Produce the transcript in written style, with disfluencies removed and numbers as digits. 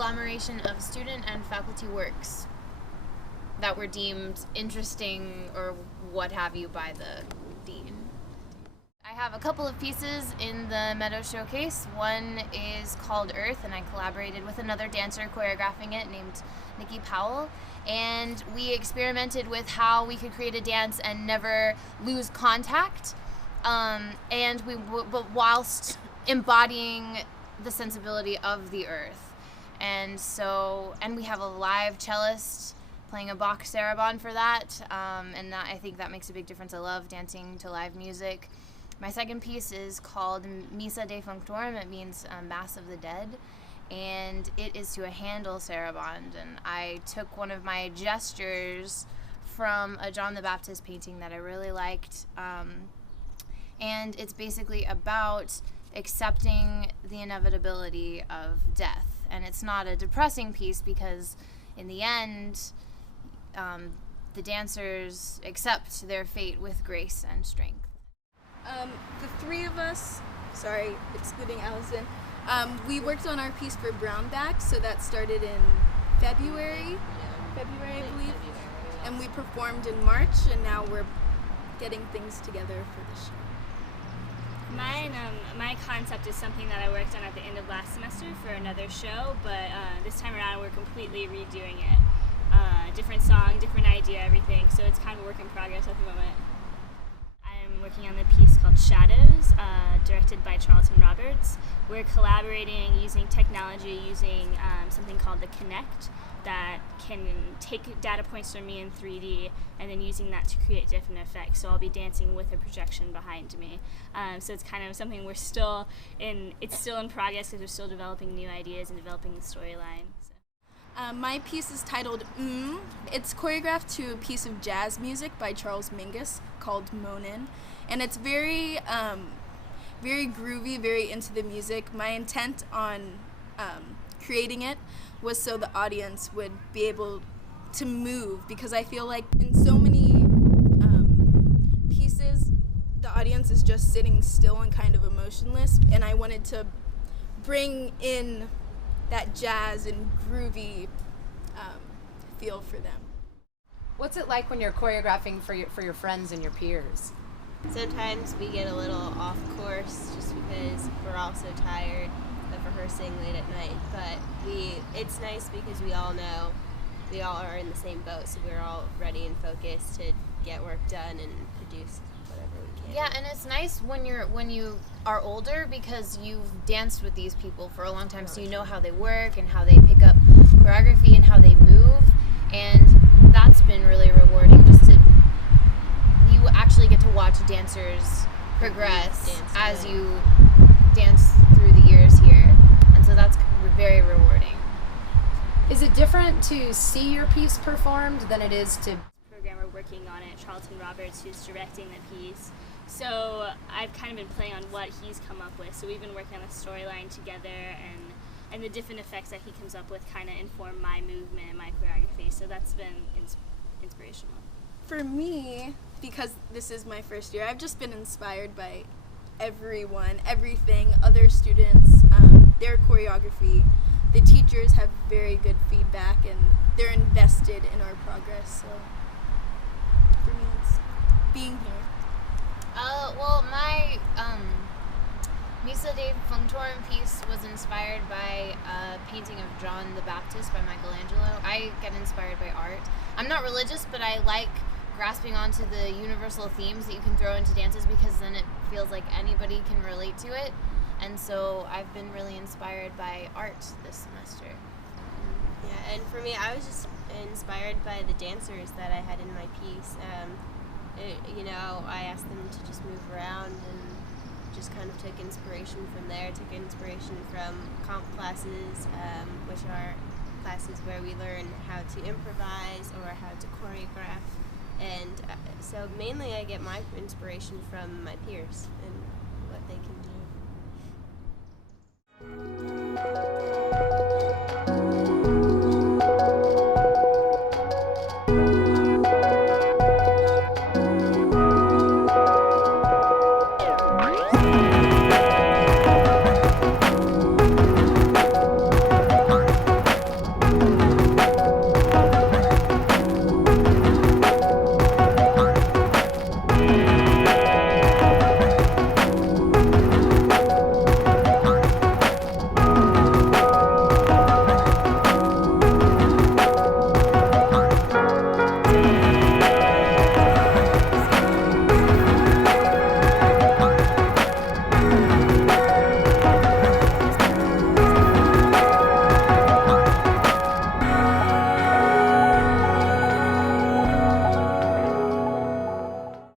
conglomeration of student and faculty works that were deemed interesting or what have you by the dean. I have a couple of pieces in the Meadow Showcase. One is called Earth, and I collaborated with another dancer choreographing it named Nikki Powell. And we experimented with how we could create a dance and never lose contact, but whilst embodying the sensibility of the earth. And we have a live cellist playing a Bach sarabande for that, and I think that makes a big difference. I love dancing to live music. My second piece is called Missa Defunctorum. It means Mass of the Dead, and it is to a Handel sarabande. And I took one of my gestures from a John the Baptist painting that I really liked, and it's basically about accepting the inevitability of death. And it's not a depressing piece because in the end, the dancers accept their fate with grace and strength. The three of us, sorry, excluding Allison, we worked on our piece for Brownback, so that started in February, I believe, and we performed in March, and now we're getting things together for the show. My concept is something that I worked on at the end of last semester for another show, but this time around we're completely redoing it. Different song, different idea, everything, so it's kind of a work in progress at the moment. I'm working on the piece called Shadows, directed by Charlton Roberts. We're collaborating using technology, using something called the Kinect that can take data points from me in 3D and then using that to create different effects. So I'll be dancing with a projection behind me. So it's kind of something it's still in progress because we're still developing new ideas and developing the storyline. My piece is titled It's choreographed to a piece of jazz music by Charles Mingus called Monin, and it's very groovy, very into the music. My intent on creating it was so the audience would be able to move, because I feel like in so many pieces the audience is just sitting still and kind of emotionless, and I wanted to bring in that jazz and groovy feel for them. What's it like when you're choreographing for your friends and your peers? Sometimes we get a little off course just because we're all so tired of rehearsing late at night, but it's nice because we all know we all are in the same boat, so we're all ready and focused to get work done and produce whatever we can. Yeah, and it's nice when you are older because you've danced with these people for a long time, so you know how they work and how they pick up choreography and how they move, and that's been really rewarding. You actually get to watch dancers progress as you dance through the years here, and so that's very rewarding. Is it different to see your piece performed than it is to Programmer working on it, Charlton Roberts, who's directing the piece. So I've kind of been playing on what he's come up with. So we've been working on the storyline together, and the different effects that he comes up with kind of inform my movement and my choreography. So that's been inspirational. For me, because this is my first year, I've just been inspired by everyone, everything, other students, their choreography. The teachers have very good feedback and they're invested in our progress. So for me, it's being here. Well, my Missa Defunctorum piece was inspired by a painting of John the Baptist by Michelangelo. I get inspired by art. I'm not religious, but I like grasping onto the universal themes that you can throw into dances because then it feels like anybody can relate to it. And so I've been really inspired by art this semester. Yeah, and for me, I was just inspired by the dancers that I had in my piece. I asked them to just move around and just kind of took inspiration from there. Took inspiration from comp classes, which are classes where we learn how to improvise or how to choreograph. And so mainly I get my inspiration from my peers and what they can